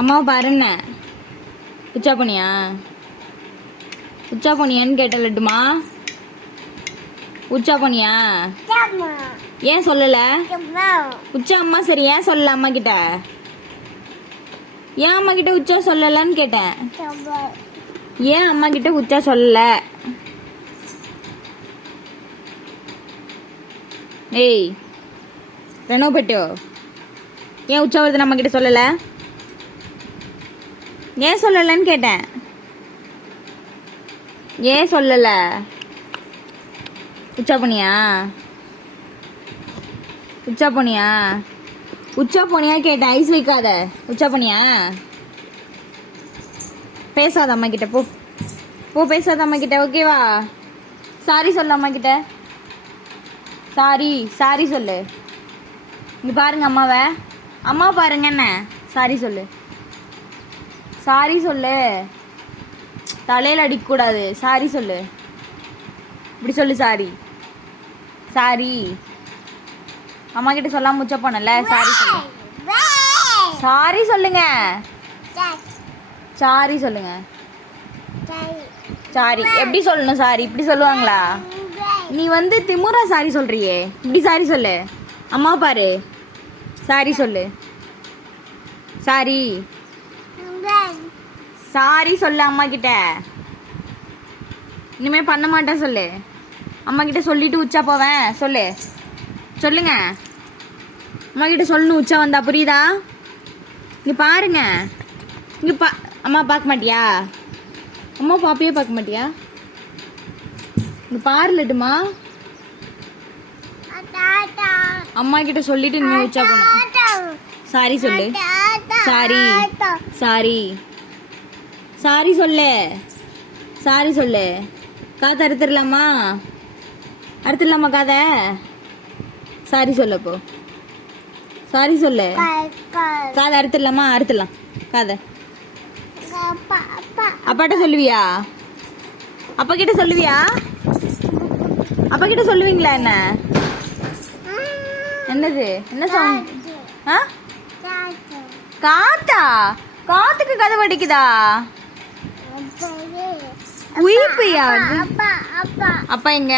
அம்மாவை பாருங்க. உச்சா போனியா? உச்சா போனியான்னு கேட்ட லட்டுமா. உச்சா போனியா? ஏன் சொல்லல? உச்சா அம்மா சரி ஏன் சொல்லல அம்மா கிட்ட? ஏன் அம்மா கிட்ட உச்சா சொல்லலன்னு கேட்டேன். ஏன் அம்மா கிட்ட உச்சா சொல்லல? ஏய் ரெனோ பட்டோ, ஏன் உற்சாவர்தன் நம்ம கிட்ட சொல்லல? ஏன் சொல்லலன்னு கேட்டேன். ஏன் சொல்லல? உச்சா போனியா? உச்சா போனியா? உச்சா போனியா கேட்டேன். ஐஸ் வைக்காத. உச்சா போனியா? பேசாத அம்மா கிட்ட. போ போ, பேசாத அம்மா கிட்ட. ஓகேவா? சாரி சொல்லு அம்மா கிட்ட. சாரி சாரி சொல்லு. இங்க பாருங்க அம்மாவை. அம்மா பாருங்க. என்ன சாரி சொல்லு. சாரி சொல்லு. தலையில அடிக்க கூடாது. சாரி சொல்லு. இப்படி சொல்லு. Sorry sorry. அம்மா கிட்ட சொல்லாம முச்ச போனல. சாரி சொல்லு. சாரி சொல்லுங்க. சாரி சொல்லுங்க. சாரி எப்படி சொல்லணும்? சாரி இப்படி சொல்லுவாங்களா? நீ வந்து திமுறா சாரி சொல்றியே. இப்படி சாரி சொல்லு. அம்மா பாரு. சாரி சொல்லு. சாரி சாரி சொல்லு அம்மா கிட்ட. இனிமே பண்ண மாட்டேன் சொல்லு. அம்மா கிட்ட சொல்லிட்டு உச்சா போவேன் சொல்லு. சொல்லுங்க. அம்மா கிட்ட சொல்லணும் உச்சா வந்தா. புரியுதா? இங்க பாருங்க. இங்க அம்மா பார்க்க மாட்டியா? அம்மா பாப்பையே பார்க்க மாட்டியா? இங்க பாரு லட்டுமா. அம்மா கிட்ட சொல்லிட்டு இனிமே உச்சா போகணும். சாரி சொல்லு. சாரி சாரி சாரி சொல்லு. சாரி சொல்லு. காதை அறுத்துடலாமா? அறுத்துடலாமா காதை? சாரி சொல்லு. அப்போ சாரி சொல்லு. காதை அறுத்துடலாமா? அறுத்துடலாம் காதை. அப்பாட்ட சொல்லுவியா? அப்பா கிட்ட சொல்லுவியா? அப்பா கிட்ட சொல்லுவீங்களா? என்ன என்னது? என்ன சவுண்ட்? காத்தா? காத்துக்கு கதவு அடிக்குதா? உயிர்ப்பையா? அப்பா எங்க?